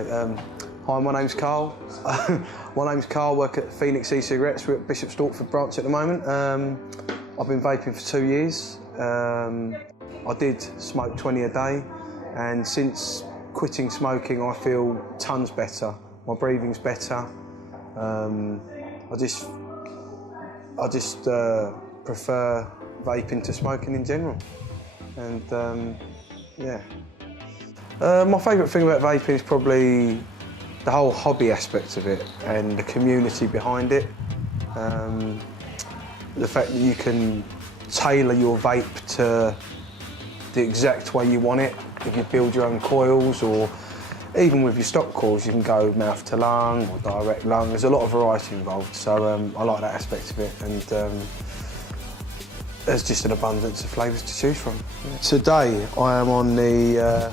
Okay. Hi, my name's Carl. My name's Carl. Work at Phoenix E-Cigarettes. We're at Bishop Stortford branch at the moment. I've been vaping for 2 years. I did smoke 20 a day, and since quitting smoking, I feel tons better. My breathing's better. I just prefer vaping to smoking in general. And yeah. My favourite thing about vaping is probably the whole hobby aspect of it and the community behind it. The fact that you can tailor your vape to the exact way you want it. If you build your own coils, or even with your stock coils, you can go mouth to lung or direct lung. There's a lot of variety involved, so I like that aspect of it. And there's just an abundance of flavours to choose from. Yeah. Today I am on the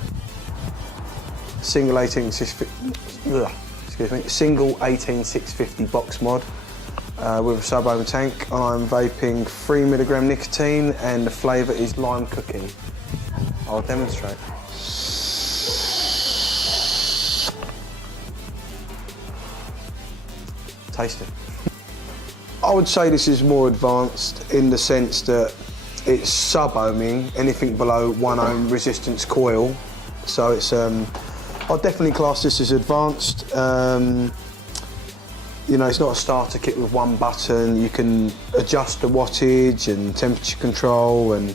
single 18650 box mod with a sub-ohm tank. I'm vaping 3 mg nicotine, and the flavour is lime cookie. I'll demonstrate. Taste it. I would say this is more advanced in the sense that it's sub-ohming anything below 1 ohm resistance coil. So it's, I'd definitely class this as advanced. You know, it's not a starter kit with one button. You can adjust the wattage and temperature control, and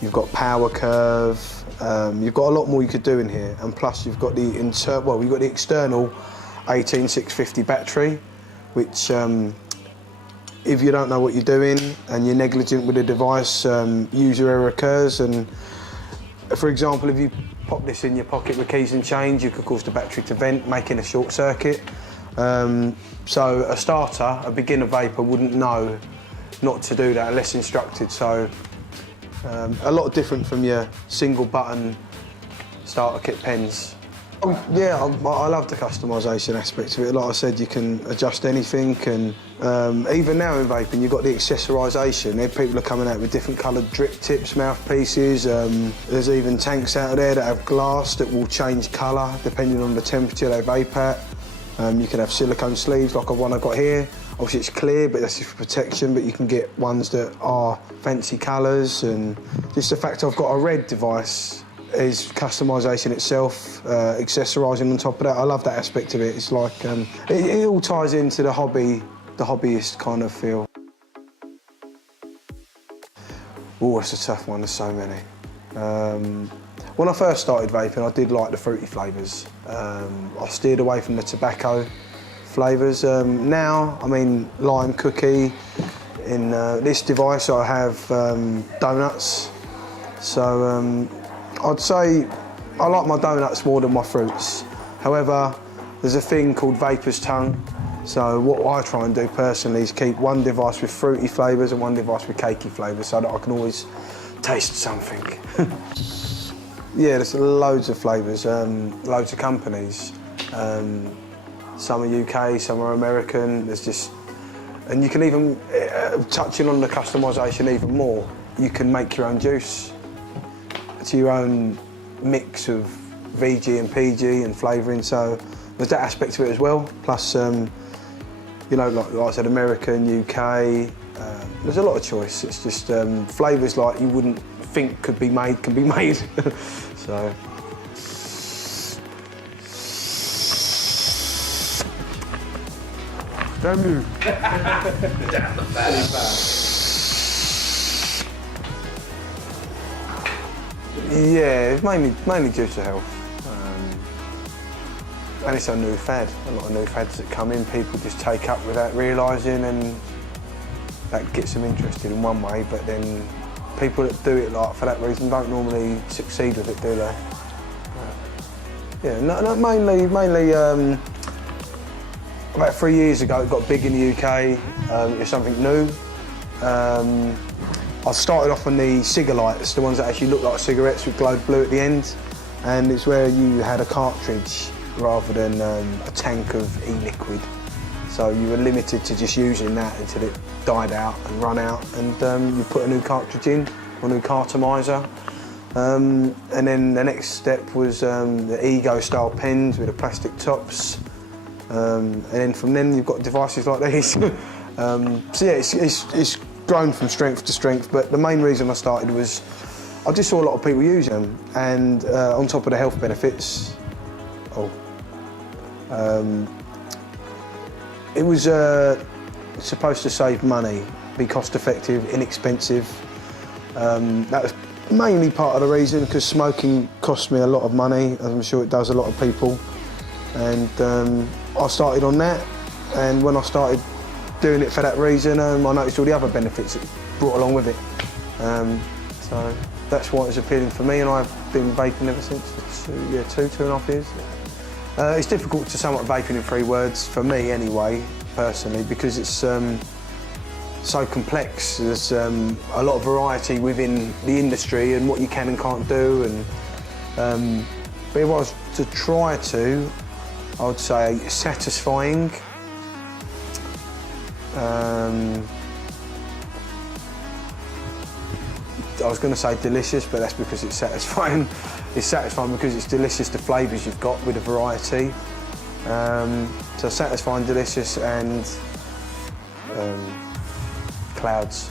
you've got power curve. You've got a lot more you could do in here, and plus you've got the external 18650 battery, which if you don't know what you're doing and you're negligent with the device, user error occurs. And for example, if you pop this in your pocket with keys and change, you could cause the battery to vent, making a short circuit. So a starter, a beginner vapor, wouldn't know not to do that unless instructed. So a lot different from your single button starter kit pens. Oh, yeah, I love the customisation aspect of it. Like I said, you can adjust anything, and even now in vaping, you've got the accessorisation. People are coming out with different coloured drip tips, mouthpieces. There's even tanks out there that have glass that will change colour depending on the temperature they vape at. You can have silicone sleeves like the one I've got here. Obviously it's clear, but that's just for protection, but you can get ones that are fancy colours, and just the fact I've got a red device is customisation itself, accessorising on top of that. I love that aspect of it. It's like, it all ties into the hobbyist kind of feel. Oh, it's a tough one, there's so many. When I first started vaping, I did like the fruity flavours. I steered away from the tobacco flavours. Now, I mean, lime cookie. In this device, I have donuts. So I'd say I like my donuts more than my fruits. However, there's a thing called vapor's tongue. So what I try and do personally is keep one device with fruity flavours and one device with cakey flavours, so that I can always taste something. Yeah, there's loads of flavours, loads of companies. Some are UK, some are American. There's just, and you can even, touching on the customisation even more, you can make your own juice. It's your own mix of VG and PG and flavouring, so there's that aspect of it as well. Plus, you know, like I said, American, UK, there's a lot of choice. It's just flavours like you wouldn't think could be made, can be made. So. Don't move. Down the fatty fat. Yeah, it's mainly due to health. And it's a new fad. A lot of new fads that come in, people just take up without realising, and that gets them interested in one way, but then people that do it like for that reason don't normally succeed with it, do they? Yeah, no, mainly about 3 years ago it got big in the UK. It's something new. I started off on the cigarettes, the ones that actually look like cigarettes with glowed blue at the end, and it's where you had a cartridge rather than a tank of e-liquid. So you were limited to just using that until it died out and run out, and you put a new cartridge in, or a new cartomizer. And then the next step was the Ego style pens with the plastic tops. And then from then you've got devices like these. So yeah, it's grown from strength to strength, but the main reason I started was I just saw a lot of people using them, and on top of the health benefits, it was supposed to save money, be cost effective, inexpensive. That was mainly part of the reason, because smoking cost me a lot of money, as I'm sure it does a lot of people. And I started on that, and when I started doing it for that reason, I noticed all the other benefits it brought along with it. So that's why it was appealing for me, and I've been vaping ever since for 2.5 years. It's difficult to sum up vaping in 3 words, for me anyway, personally, because it's so complex. There's a lot of variety within the industry and what you can and can't do. And but if I was to try to, I would say satisfying. I was going to say delicious, but that's because it's satisfying. It's satisfying because it's delicious, the flavours you've got with a variety. So satisfying, delicious, and clouds.